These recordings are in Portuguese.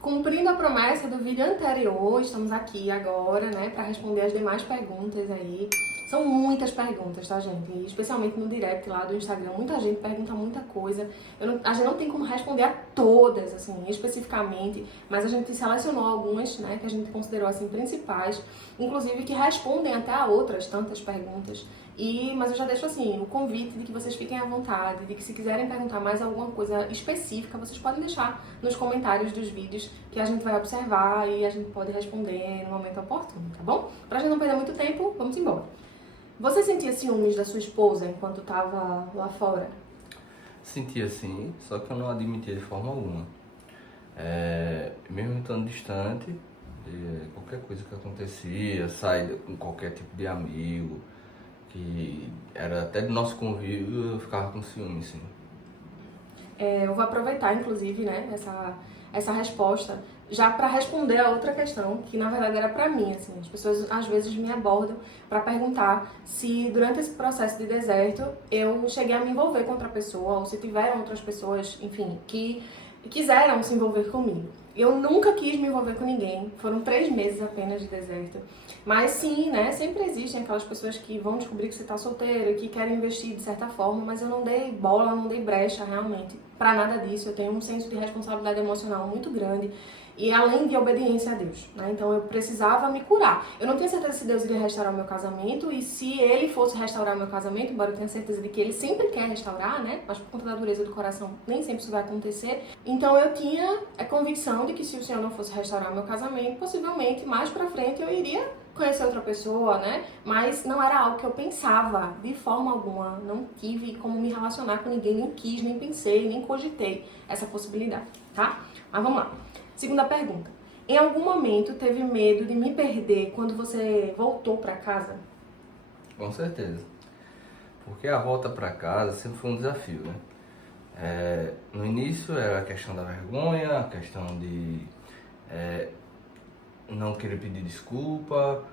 Cumprindo a promessa do vídeo anterior, estamos aqui agora, né, para responder as demais perguntas aí. São muitas perguntas, tá, gente? E especialmente no direct lá do Instagram, muita gente pergunta muita coisa. A gente não tem como responder a todas, assim, especificamente, mas a gente selecionou algumas, né, que a gente considerou, assim, principais, inclusive que respondem até a outras tantas perguntas. Mas eu já deixo, assim, o convite de que vocês fiquem à vontade, de que se quiserem perguntar mais alguma coisa específica, vocês podem deixar nos comentários dos vídeos que a gente vai observar e a gente pode responder no momento oportuno, tá bom? Pra gente não perder muito tempo, vamos embora. Você sentia ciúmes da sua esposa enquanto estava lá fora? Sentia sim, só que eu não admitia de forma alguma. Mesmo estando distante, qualquer coisa que acontecia, sair com qualquer tipo de amigo, que era até do nosso convívio, eu ficava com ciúme, sim. Eu vou aproveitar, inclusive, né, essa resposta, já para responder a outra questão, que na verdade era para mim, assim. As pessoas às vezes me abordam para perguntar se durante esse processo de deserto eu cheguei a me envolver com outra pessoa, ou se tiveram outras pessoas, enfim, que quiseram se envolver comigo. Eu nunca quis me envolver com ninguém, foram 3 meses apenas de deserto. Mas sim, né, sempre existem aquelas pessoas que vão descobrir que você tá solteiro, que querem investir de certa forma, mas eu não dei bola, não dei brecha realmente pra nada disso. Eu tenho um senso de responsabilidade emocional muito grande e além de obediência a Deus, né? Então eu precisava me curar. Eu não tinha certeza se Deus iria restaurar o meu casamento e se ele fosse restaurar o meu casamento, embora eu tenha certeza de que ele sempre quer restaurar, né? Mas por conta da dureza do coração, nem sempre isso vai acontecer. Então eu tinha a convicção de que se o Senhor não fosse restaurar o meu casamento, possivelmente mais pra frente eu iria conhecer outra pessoa, né? Mas não era algo que eu pensava de forma alguma. Não tive como me relacionar com ninguém, nem quis, nem pensei, nem cogitei essa possibilidade, tá? Mas vamos lá. Segunda pergunta. Em algum momento teve medo de me perder quando você voltou pra casa? Com certeza. Porque a volta para casa sempre foi um desafio, né? No início era a questão da vergonha, a questão de não querer pedir desculpa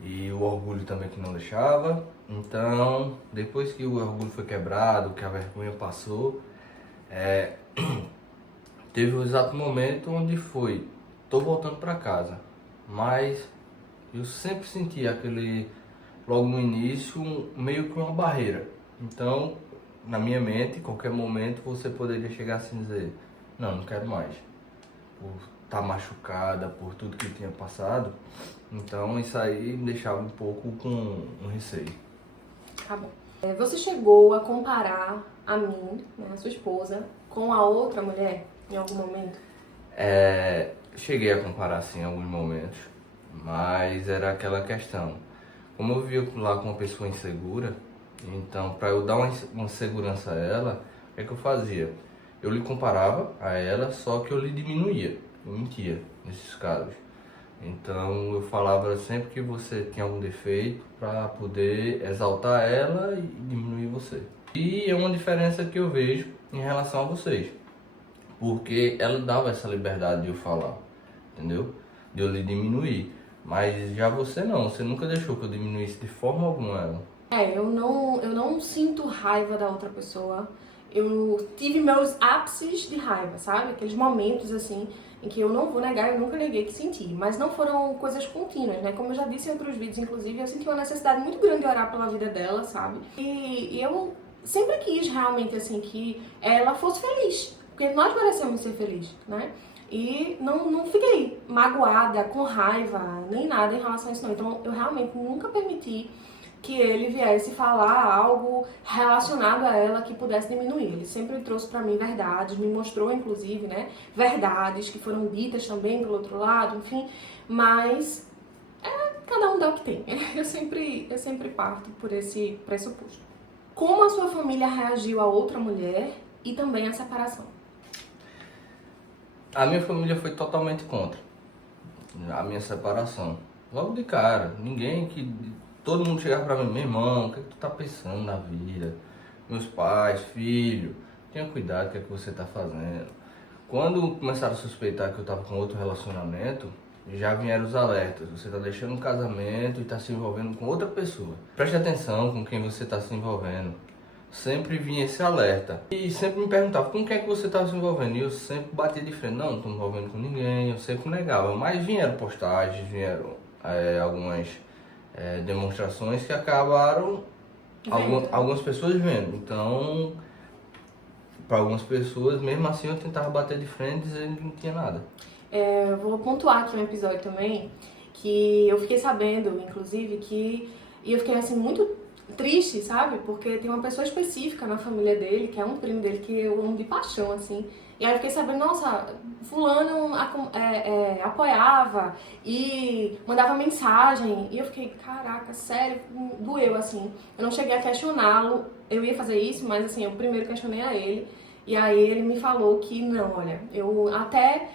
e o orgulho também que não deixava. Então, depois que o orgulho foi quebrado, que a vergonha passou, teve um exato momento onde tô voltando para casa, mas eu sempre senti logo no início, meio que uma barreira. Então, na minha mente, em qualquer momento você poderia chegar assim e dizer, não quero mais. Por estar machucada, por tudo que tinha passado. Então, isso aí me deixava um pouco com um receio. Tá bom. Você chegou a comparar a mim, né, a sua esposa, com a outra mulher em algum momento? Cheguei a comparar assim em alguns momentos, mas era aquela questão. Como eu vivia lá com uma pessoa insegura, então para eu dar uma segurança a ela, o que é que eu fazia? Eu lhe comparava a ela, só que eu lhe diminuía, eu mentia nesses casos. Então eu falava sempre que você tinha algum defeito para poder exaltar ela e diminuir você. E é uma diferença que eu vejo em relação a vocês, porque ela dava essa liberdade de eu falar, entendeu? De eu lhe diminuir. Mas já você não, você nunca deixou que eu diminuísse de forma alguma ela. Eu não sinto raiva da outra pessoa. Eu tive meus ápices de raiva, sabe? Aqueles momentos, assim, em que eu não vou negar, eu nunca neguei que senti. Mas não foram coisas contínuas, né? Como eu já disse em outros vídeos, inclusive, eu senti uma necessidade muito grande de orar pela vida dela, sabe? E eu sempre quis realmente, assim, que ela fosse feliz. Porque nós merecemos ser felizes, né? E não fiquei magoada, com raiva, nem nada em relação a isso, não. Então, eu realmente nunca permiti que ele viesse falar algo relacionado a ela que pudesse diminuir. Ele sempre trouxe pra mim verdades, me mostrou, inclusive, né, verdades que foram ditas também pelo outro lado, enfim. Mas cada um dá o que tem. Eu sempre parto por esse pressuposto. Como a sua família reagiu a outra mulher e também à separação? A minha família foi totalmente contra a minha separação. Logo de cara, todo mundo chegava pra mim, meu irmão, o que é que tu tá pensando na vida? Meus pais, filho, tenha cuidado, o que é que você tá fazendo? Quando começaram a suspeitar que eu tava com outro relacionamento, já vieram os alertas. Você tá deixando um casamento e tá se envolvendo com outra pessoa. Preste atenção com quem você tá se envolvendo. sempre vinha esse alerta. E sempre me perguntava, com quem é que você estava se envolvendo? E eu sempre batia de frente, não estou me envolvendo com ninguém, eu sempre negava. Mas vieram postagens, vieram algumas demonstrações que acabaram algumas pessoas vendo. Então, para algumas pessoas, mesmo assim eu tentava bater de frente dizendo que não tinha nada. Eu vou pontuar aqui um episódio também, que eu fiquei sabendo, inclusive, e eu fiquei assim muito triste, sabe? Porque tem uma pessoa específica na família dele, que é um primo dele, que eu amo de paixão, assim. E aí eu fiquei sabendo, nossa, fulano apoiava e mandava mensagem. E eu fiquei, caraca, sério, doeu, assim. Eu não cheguei a questioná-lo, eu ia fazer isso, mas assim, eu primeiro questionei a ele. E aí ele me falou que não, olha, eu até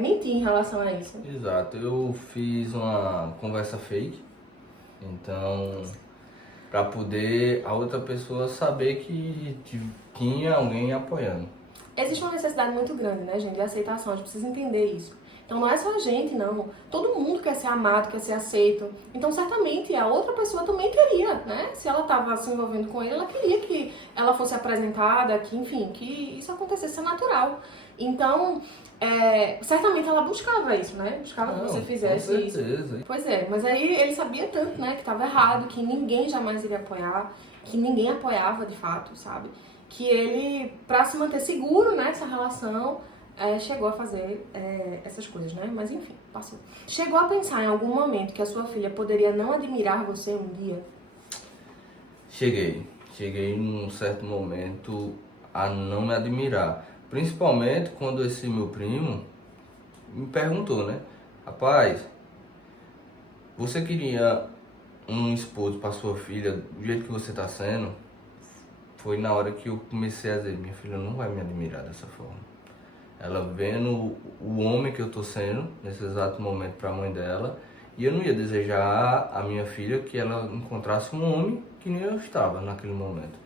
menti em relação a isso. Exato, eu fiz uma conversa fake, então, para poder a outra pessoa saber que tinha alguém apoiando. Existe uma necessidade muito grande, né, gente, de aceitação, a gente precisa entender isso. Então não é só a gente, não. Todo mundo quer ser amado, quer ser aceito. Então certamente a outra pessoa também queria, né? Se ela estava se envolvendo com ele, ela queria que ela fosse apresentada, que enfim, que isso acontecesse, é natural. Então, certamente ela buscava isso, né? Buscava que você fizesse com isso. certeza. Pois é, mas aí ele sabia tanto, né, que estava errado, que ninguém jamais iria apoiar, que ninguém apoiava de fato, sabe? Que ele, pra se manter seguro nessa relação, chegou a fazer essas coisas, né? Mas enfim, passou. Chegou a pensar em algum momento que a sua filha poderia não admirar você um dia? Cheguei num certo momento a não me admirar. Principalmente quando esse meu primo me perguntou, né? Rapaz, você queria um esposo para sua filha do jeito que você tá sendo? Foi na hora que eu comecei a dizer, minha filha não vai me admirar dessa forma. Ela vendo o homem que eu tô sendo nesse exato momento para a mãe dela, e eu não ia desejar a minha filha que ela encontrasse um homem que nem eu estava naquele momento.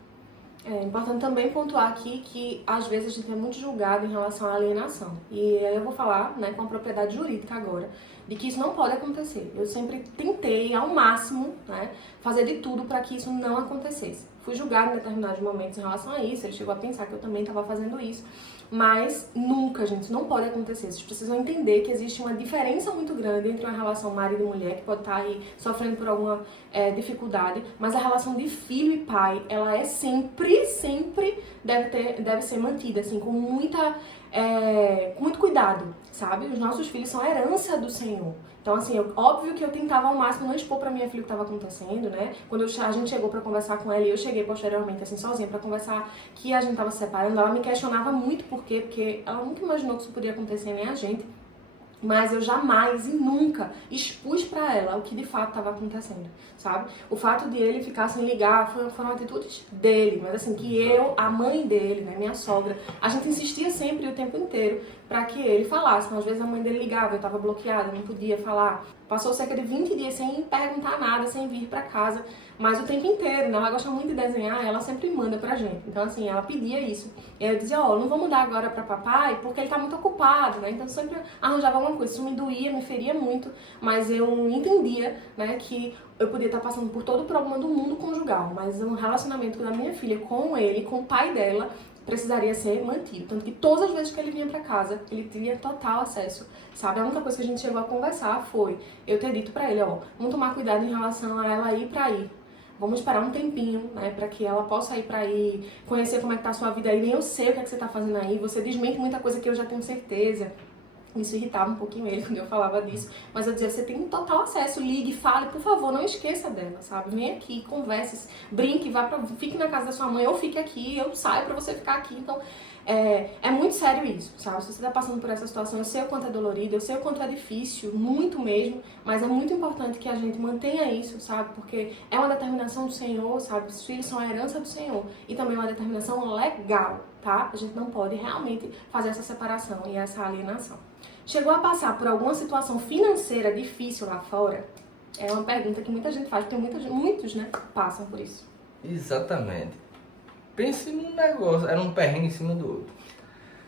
É importante também pontuar aqui que às vezes a gente é muito julgado em relação à alienação. E aí eu vou falar, né, com a propriedade jurídica agora, de que isso não pode acontecer. Eu sempre tentei ao máximo, né, fazer de tudo para que isso não acontecesse. Fui julgada em determinados momentos em relação a isso, ele chegou a pensar que eu também estava fazendo isso. Mas nunca, gente, isso não pode acontecer. Vocês precisam entender que existe uma diferença muito grande entre uma relação marido e mulher, que pode estar aí sofrendo por alguma dificuldade, mas a relação de filho e pai, ela é sempre deve ser mantida, assim, com muito cuidado, sabe? Os nossos filhos são a herança do Senhor. Então, assim, óbvio que eu tentava ao máximo não expor pra minha filha o que estava acontecendo, né? Quando a gente chegou pra conversar com ela, e eu cheguei posteriormente, assim, sozinha pra conversar, que a gente tava se separando, ela me questionava muito por quê, porque ela nunca imaginou que isso podia acontecer nem a gente. Mas eu jamais e nunca expus pra ela o que de fato estava acontecendo, sabe? O fato de ele ficar sem ligar foram atitudes dele, mas assim, que eu, a mãe dele, né, minha sogra, a gente insistia sempre o tempo inteiro pra que ele falasse. Então, às vezes a mãe dele ligava, eu tava bloqueada, não podia falar. Passou cerca de 20 dias sem perguntar nada, sem vir pra casa, mas o tempo inteiro, né? Ela gosta muito de desenhar, ela sempre manda pra gente. Então, assim, ela pedia isso. E aí eu dizia, não vou mudar agora pra papai, porque ele tá muito ocupado, né? Então, eu sempre arranjava alguma coisa. Isso me doía, me feria muito, mas eu entendia, né, que eu podia estar passando por todo o problema do mundo conjugal, mas um relacionamento da minha filha com ele, com o pai dela, precisaria ser mantido. Tanto que todas as vezes que ele vinha pra casa, ele tinha total acesso, sabe? A única coisa que a gente chegou a conversar foi eu ter dito pra ele, vamos tomar cuidado em relação a ela ir pra aí. Vamos esperar um tempinho, né, pra que ela possa ir pra aí, conhecer como é que tá a sua vida aí. Nem eu sei o que é que você tá fazendo aí, você desmente muita coisa que eu já tenho certeza. Isso irritava um pouquinho ele quando eu falava disso, mas eu dizia, você tem total acesso, ligue, fale, por favor, não esqueça dela, sabe? Vem aqui, converse, brinque, fique na casa da sua mãe, ou fique aqui, eu saio pra você ficar aqui. Então, é muito sério isso, sabe? Se você tá passando por essa situação, eu sei o quanto é dolorido, eu sei o quanto é difícil, muito mesmo, mas é muito importante que a gente mantenha isso, sabe? Porque é uma determinação do Senhor, sabe? Os filhos são a herança do Senhor, e também uma determinação legal, tá? A gente não pode realmente fazer essa separação e essa alienação. Chegou a passar por alguma situação financeira difícil lá fora? É uma pergunta que muita gente faz, porque muitos, né, passam por isso. Exatamente. Pense num negócio, era um perrengue em cima do outro.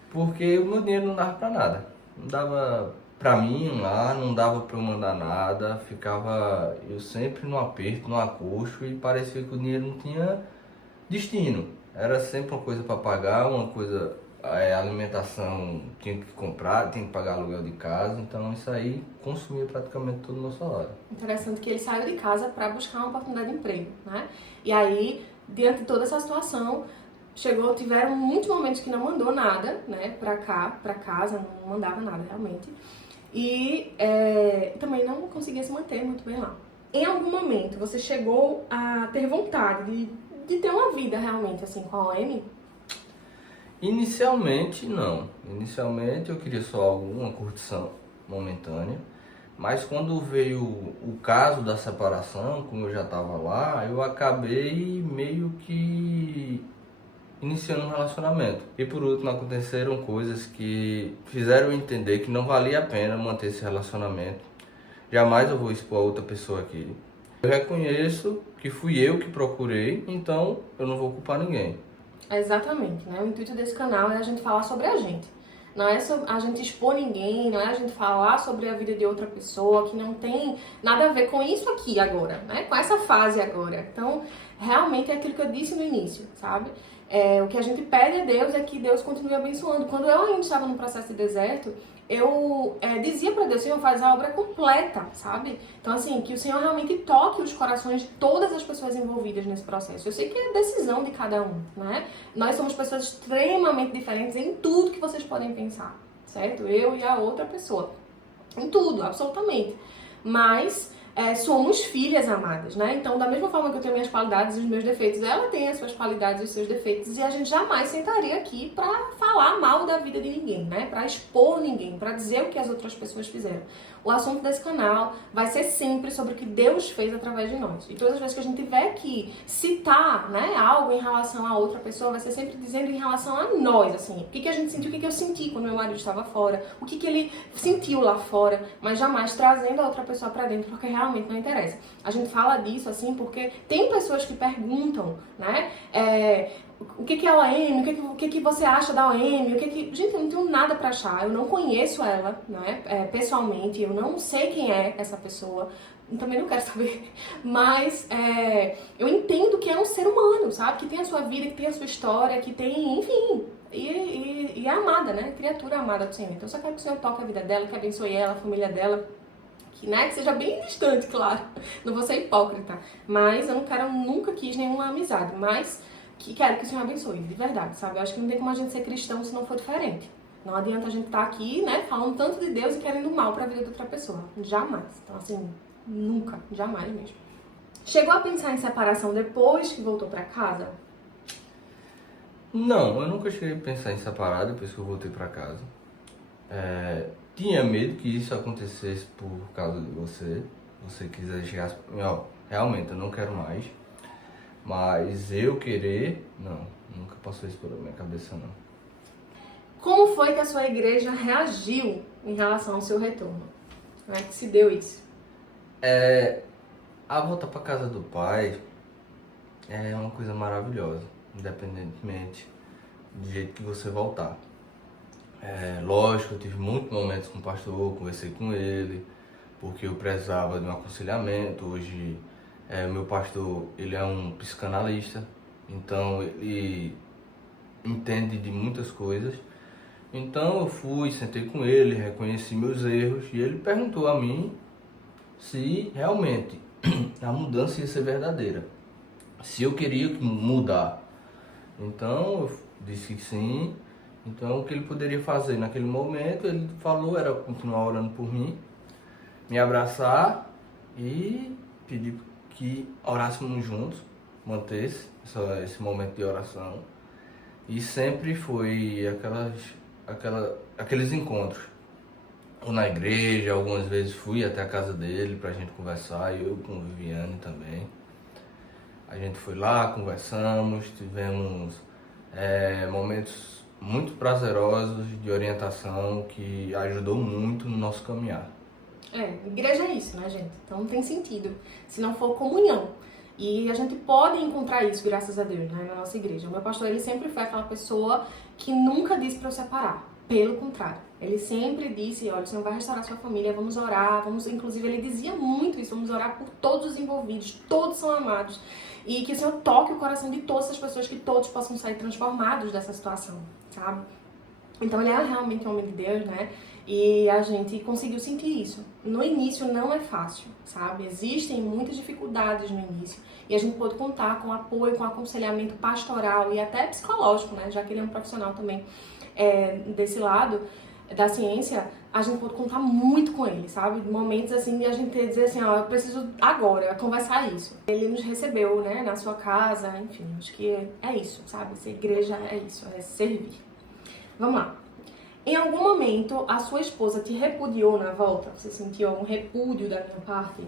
Porque o meu dinheiro não dava pra nada. Não dava pra mim lá, não dava pra eu mandar nada. Ficava eu sempre no aperto, no acocho, e parecia que o dinheiro não tinha destino. Era sempre uma coisa para pagar, uma coisa, alimentação tinha que comprar, tinha que pagar aluguel de casa, então isso aí consumia praticamente todo o meu salário. Interessante que ele saiu de casa para buscar uma oportunidade de emprego, né? E aí, diante de toda essa situação, tiveram muitos momentos que não mandou nada, né, pra cá, pra casa, não mandava nada realmente. E também não conseguia se manter muito bem lá. Em algum momento, você chegou a ter vontade de ter uma vida realmente assim com a OM? Inicialmente, não. Inicialmente eu queria só alguma curtição momentânea, mas quando veio o caso da separação, como eu já estava lá, eu acabei meio que iniciando um relacionamento. E por último, aconteceram coisas que fizeram eu entender que não valia a pena manter esse relacionamento. Jamais eu vou expor a outra pessoa aqui. Eu reconheço que fui eu que procurei, então eu não vou culpar ninguém. Exatamente, né? O intuito desse canal é a gente falar sobre a gente. Não é a gente expor ninguém, não é a gente falar sobre a vida de outra pessoa que não tem nada a ver com isso aqui agora, né? Com essa fase agora. Então, realmente é aquilo que eu disse no início, sabe? O que a gente pede a Deus é que Deus continue abençoando. Quando eu ainda estava no processo de deserto, eu dizia para Deus, Senhor, faz a obra completa, sabe? Então, assim, que o Senhor realmente toque os corações de todas as pessoas envolvidas nesse processo. Eu sei que é decisão de cada um, né? Nós somos pessoas extremamente diferentes em tudo que vocês podem pensar, certo? Eu e a outra pessoa. Em tudo, absolutamente. Mas somos filhas amadas, né? Então, da mesma forma que eu tenho minhas qualidades e os meus defeitos, ela tem as suas qualidades e os seus defeitos, e a gente jamais sentaria aqui pra falar mal da vida de ninguém, né? Pra expor ninguém, pra dizer o que as outras pessoas fizeram. O assunto desse canal vai ser sempre sobre o que Deus fez através de nós. E todas as vezes que a gente tiver que citar, né, algo em relação a outra pessoa, vai ser sempre dizendo em relação a nós, assim. O que a gente sentiu, o que eu senti quando meu marido estava fora, o que ele sentiu lá fora, mas jamais trazendo a outra pessoa pra dentro, porque realmente não interessa. A gente fala disso, assim, porque tem pessoas que perguntam, né, o que é a OM, o que você acha da OM, Gente, eu não tenho nada pra achar, eu não conheço ela, né, pessoalmente, eu não sei quem é essa pessoa, também não quero saber, mas eu entendo que é um ser humano, sabe, que tem a sua vida, que tem a sua história, que tem, enfim, e é amada, né, criatura amada do Senhor. Então eu só quero que o Senhor toque a vida dela, que abençoe ela, a família dela, que seja bem distante, claro, não vou ser hipócrita, mas eu nunca quis nenhuma amizade, mas que quero que o Senhor abençoe, de verdade, sabe? Eu acho que não tem como a gente ser cristão se não for diferente. Não adianta a gente estar aqui, né, falando tanto de Deus e querendo mal pra vida de outra pessoa. Jamais. Então, assim, nunca, jamais mesmo. Chegou a pensar em separação depois que voltou pra casa? Não, eu nunca cheguei a pensar em separar depois que eu voltei pra casa. Tinha medo que isso acontecesse por causa de você. Você quiser chegar, ó, realmente eu não quero mais. Mas eu querer, não, nunca passou isso pela minha cabeça, não. Como foi que a sua igreja reagiu em relação ao seu retorno? Como é que se deu isso? A volta para casa do pai é uma coisa maravilhosa, independentemente do jeito que você voltar. Lógico, eu tive muitos momentos com o pastor, conversei com ele, porque eu precisava de um aconselhamento. Hoje, o meu pastor, ele é um psicanalista, então ele entende de muitas coisas. Então eu fui, sentei com ele, reconheci meus erros e ele perguntou a mim se realmente a mudança ia ser verdadeira, se eu queria mudar. Então eu disse que sim. Então o que ele poderia fazer naquele momento, ele falou, era continuar orando por mim, me abraçar e pedir que orássemos juntos, mantesse esse momento de oração. E sempre foi aqueles encontros. Ou na igreja, algumas vezes fui até a casa dele pra gente conversar, eu com o Viviane também. A gente foi lá, conversamos, tivemos momentos muito prazerosos de orientação que ajudou muito no nosso caminhar. Igreja é isso, né, gente? Então não tem sentido se não for comunhão. E a gente pode encontrar isso, graças a Deus, né, na nossa igreja. O meu pastor, ele sempre foi aquela pessoa que nunca disse para eu separar. Pelo contrário, ele sempre disse, olha, o Senhor vai restaurar sua família, vamos orar, inclusive ele dizia muito isso, vamos orar por todos os envolvidos, todos são amados. e que o Senhor toque o coração de todas as pessoas, que todos possam sair transformados dessa situação, sabe? Então ele é realmente um homem de Deus, né? E a gente conseguiu sentir isso. No início não é fácil, sabe? Existem muitas dificuldades no início. E a gente pôde contar com apoio, com aconselhamento pastoral e até psicológico, né? Já que ele é um profissional também desse lado da ciência, a gente pôde contar muito com ele, sabe? Momentos assim de a gente dizer assim, ó, eu preciso agora conversar isso. Ele nos recebeu, né? Na sua casa, enfim, acho que é isso, sabe? Essa igreja é isso, é servir. Vamos lá. Em algum momento, a sua esposa te repudiou na volta? Você sentiu algum repúdio da minha parte?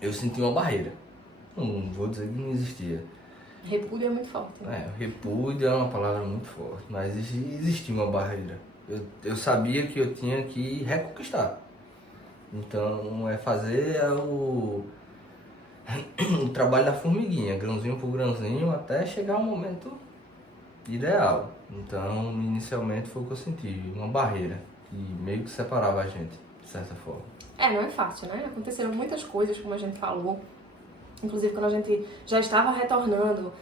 Eu senti uma barreira. Não vou dizer que não existia. Repúdio é muito forte, né? Repúdio é uma palavra muito forte, mas existia uma barreira. Eu sabia que eu tinha que reconquistar. Então, fazer o trabalho da formiguinha, grãozinho por grãozinho, até chegar ao momento ideal. Então, inicialmente foi o que eu senti, uma barreira que meio que separava a gente, de certa forma. Não é fácil, né? Aconteceram muitas coisas, como a gente falou. Inclusive, quando a gente já estava retornando,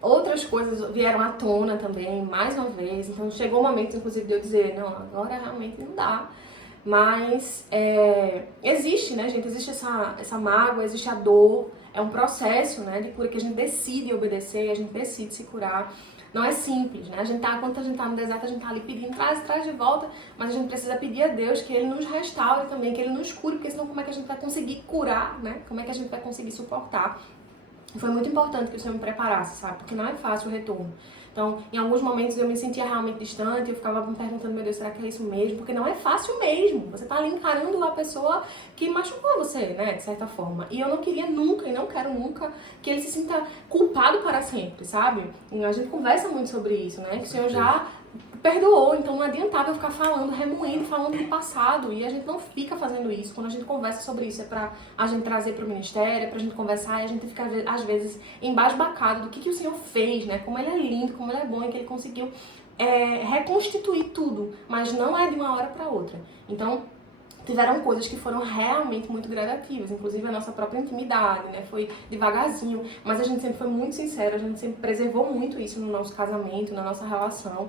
outras coisas vieram à tona também, mais uma vez. Então, chegou o momento, inclusive, de eu dizer, não, agora realmente não dá. Mas existe, né, gente? Existe essa mágoa, existe a dor. É um processo, né, de cura que a gente decide obedecer, a gente decide se curar. Não é simples, né? Quando a gente tá no deserto, a gente tá ali pedindo, traz de volta, mas a gente precisa pedir a Deus que Ele nos restaure também, que Ele nos cure, porque senão como é que a gente vai conseguir curar, né? Como é que a gente vai conseguir suportar? Foi muito importante que o Senhor me preparasse, sabe? Porque não é fácil o retorno. Então, em alguns momentos eu me sentia realmente distante, eu ficava me perguntando, meu Deus, será que é isso mesmo? Porque não é fácil mesmo. Você tá ali encarando a pessoa que machucou você, né? De certa forma. E eu não queria nunca, e não quero nunca, que ele se sinta culpado para sempre, sabe? E a gente conversa muito sobre isso, né? Que o Senhor já perdoou, então não adiantava eu ficar falando, remoendo, falando do passado, e a gente não fica fazendo isso. Quando a gente conversa sobre isso, é pra a gente trazer pro ministério, é pra gente conversar, e a gente fica, às vezes, embasbacado do que o Senhor fez, né? Como Ele é lindo, como Ele é bom, e que Ele conseguiu reconstituir tudo, mas não é de uma hora pra outra. Então, tiveram coisas que foram realmente muito gradativas, inclusive a nossa própria intimidade, né? Foi devagarzinho, mas a gente sempre foi muito sincero, a gente sempre preservou muito isso no nosso casamento, na nossa relação.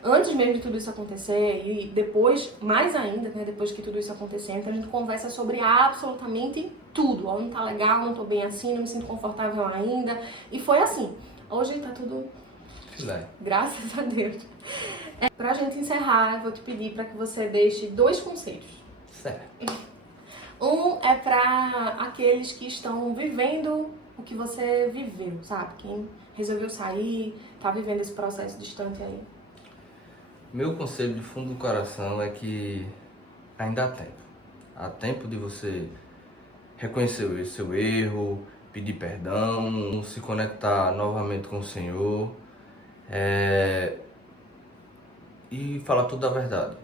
Antes mesmo de tudo isso acontecer e depois, mais ainda, né? Depois que tudo isso aconteceu, então a gente conversa sobre absolutamente tudo. Ó, não tá legal, não tô bem assim, não me sinto confortável ainda. E foi assim. Hoje tá tudo... Graças a Deus. Pra gente encerrar, eu vou te pedir para que você deixe 2 conselhos. Certo. Um é para aqueles que estão vivendo o que você viveu, sabe? Quem resolveu sair, tá vivendo esse processo distante aí. Meu conselho de fundo do coração é que ainda há tempo. Há tempo de você reconhecer o seu erro, pedir perdão, se conectar novamente com o Senhor e falar tudo a verdade.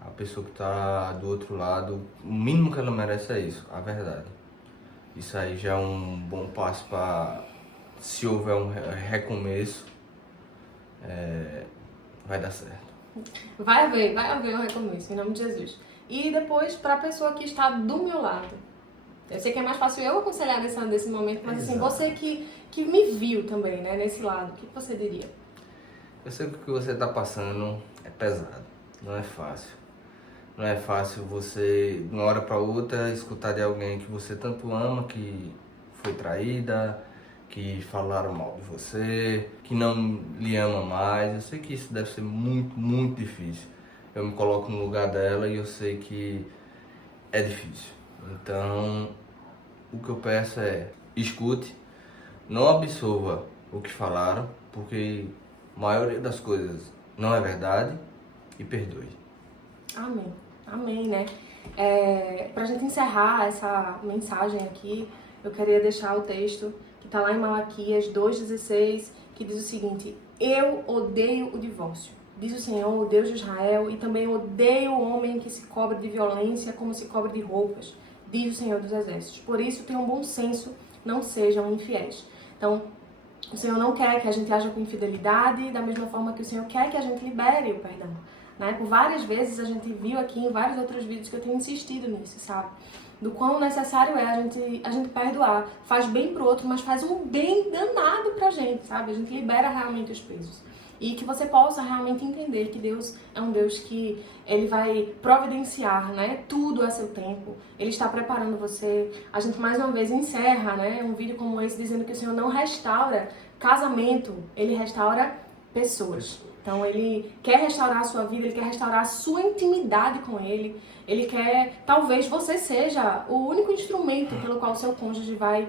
A pessoa que está do outro lado, o mínimo que ela merece é isso, a verdade. Isso aí já é um bom passo para, se houver um recomeço, vai dar certo. Vai haver um recomeço, em nome de Jesus. E depois, para a pessoa que está do meu lado. Eu sei que é mais fácil eu aconselhar nesse momento, mas assim, você que me viu também, né, nesse lado, o que você diria? Eu sei que o que você está passando é pesado, não é fácil. Não é fácil você, de uma hora para outra, escutar de alguém que você tanto ama, que foi traída, que falaram mal de você, que não lhe ama mais. Eu sei que isso deve ser muito, muito difícil. Eu me coloco no lugar dela e eu sei que é difícil. Então, o que eu peço é, escute, não absorva o que falaram, porque a maioria das coisas não é verdade, e perdoe. Amém. Amém, né? Pra gente encerrar essa mensagem aqui, eu queria deixar o texto que tá lá em Malaquias 2,16, que diz o seguinte: eu odeio o divórcio, diz o Senhor, o Deus de Israel, e também odeio o homem que se cobre de violência como se cobre de roupas, diz o Senhor dos Exércitos. Por isso, tenham bom senso, não sejam infiéis. Então, o Senhor não quer que a gente haja com infidelidade, da mesma forma que o Senhor quer que a gente libere o perdão. né? Por várias vezes a gente viu aqui em vários outros vídeos que eu tenho insistido nisso, sabe? Do quão necessário é a gente perdoar. Faz bem pro outro, mas faz um bem danado pra gente, sabe? A gente libera realmente os pesos. E que você possa realmente entender que Deus é um Deus que Ele vai providenciar, né, tudo a seu tempo. Ele está preparando você. A gente mais uma vez encerra, né, um vídeo como esse dizendo que o Senhor não restaura casamento, Ele restaura pessoas. Então Ele quer restaurar a sua vida, Ele quer restaurar a sua intimidade com Ele. Ele quer, talvez você seja o único instrumento pelo qual o seu cônjuge vai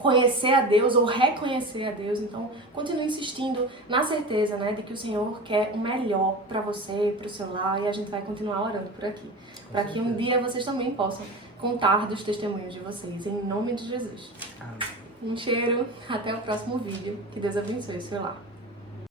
conhecer a Deus ou reconhecer a Deus. Então, continue insistindo na certeza, né, de que o Senhor quer o melhor para você, para o seu lar, e a gente vai continuar orando por aqui, para que um dia vocês também possam contar dos testemunhos de vocês, em nome de Jesus. Amém. Um cheiro, até o próximo vídeo. Que Deus abençoe o seu lar.